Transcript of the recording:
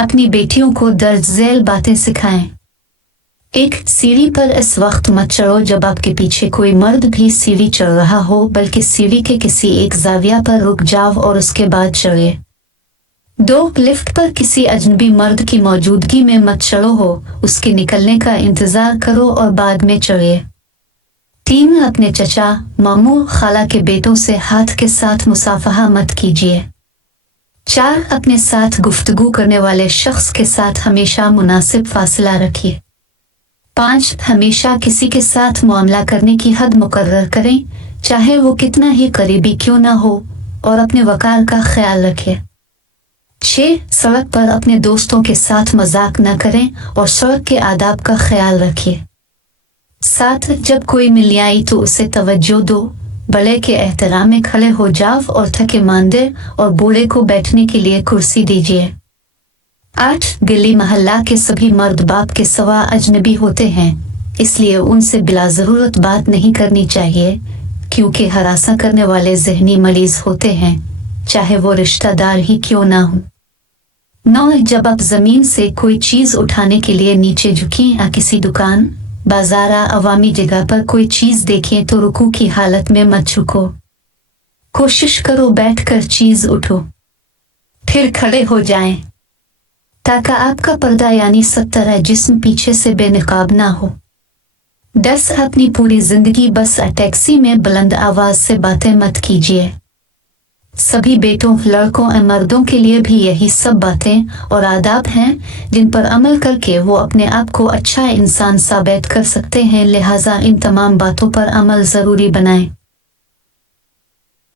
अपनी बेटियों को दर्ज झेल बातें सिखाएं। एक सीढ़ी पर इस वक्त मत चढ़ो जब आपके पीछे कोई मर्द भी सीढ़ी चढ़ रहा हो, बल्कि सीढ़ी के किसी एक जाविया पर रुक जाओ और उसके बाद चढ़े। 2 लिफ्ट पर किसी अजनबी मर्द की मौजूदगी में मत चढ़ो हो, उसके निकलने का इंतजार करो और बाद में चढ़े। 3 अपने चचा, मामू, खाला के बेटों से हाथ के साथ मुसाफहा मत कीजिए। 4 अपने साथ गुफ्तगू करने वाले शख्स के साथ हमेशा मुनासिब फासला रखिए। 5 हमेशा किसी के साथ मामला करने की हद मुकर्रर करें, चाहे वो कितना ही करीबी क्यों ना हो, और अपने वकार का ख्याल रखें। 6 सड़क पर अपने दोस्तों के साथ मजाक न करें और सड़क के आदाब का ख्याल रखिए। 7 जब कोई मिल आए तो उसे तवज्जो दो, बड़े के एहतराम में खड़े हो जाओ और थके मांदे और बूढ़े को बैठने के लिए कुर्सी दीजिए। 8 गली महल्ला के सभी मर्द बाप के सवा अजनबी होते हैं, इसलिए उनसे बिला जरूरत बात नहीं करनी चाहिए, क्योंकि हरासा करने वाले जहनी मरीज होते हैं, चाहे वो रिश्तेदार ही क्यों ना हो। 9 जब आप जमीन से कोई चीज उठाने के लिए नीचे झुकें या किसी दुकान, बाजार या अवामी जगह पर कोई चीज देखें तो रुकू की हालत में मत झुको। कोशिश करो बैठकर चीज उठो, फिर खड़े हो जाएं, ताकि आपका पर्दा यानी सत्तर जिस्म पीछे से बेनकाब ना हो। 10 अपनी पूरी जिंदगी बस टैक्सी में बुलंद आवाज से बातें मत कीजिए। सभी बेटों, लड़कों और मर्दों के लिए भी यही सब बातें और आदाब हैं जिन पर अमल करके वो अपने आप को अच्छा इंसान साबित कर सकते हैं, लिहाजा इन तमाम बातों पर अमल जरूरी बनाएं।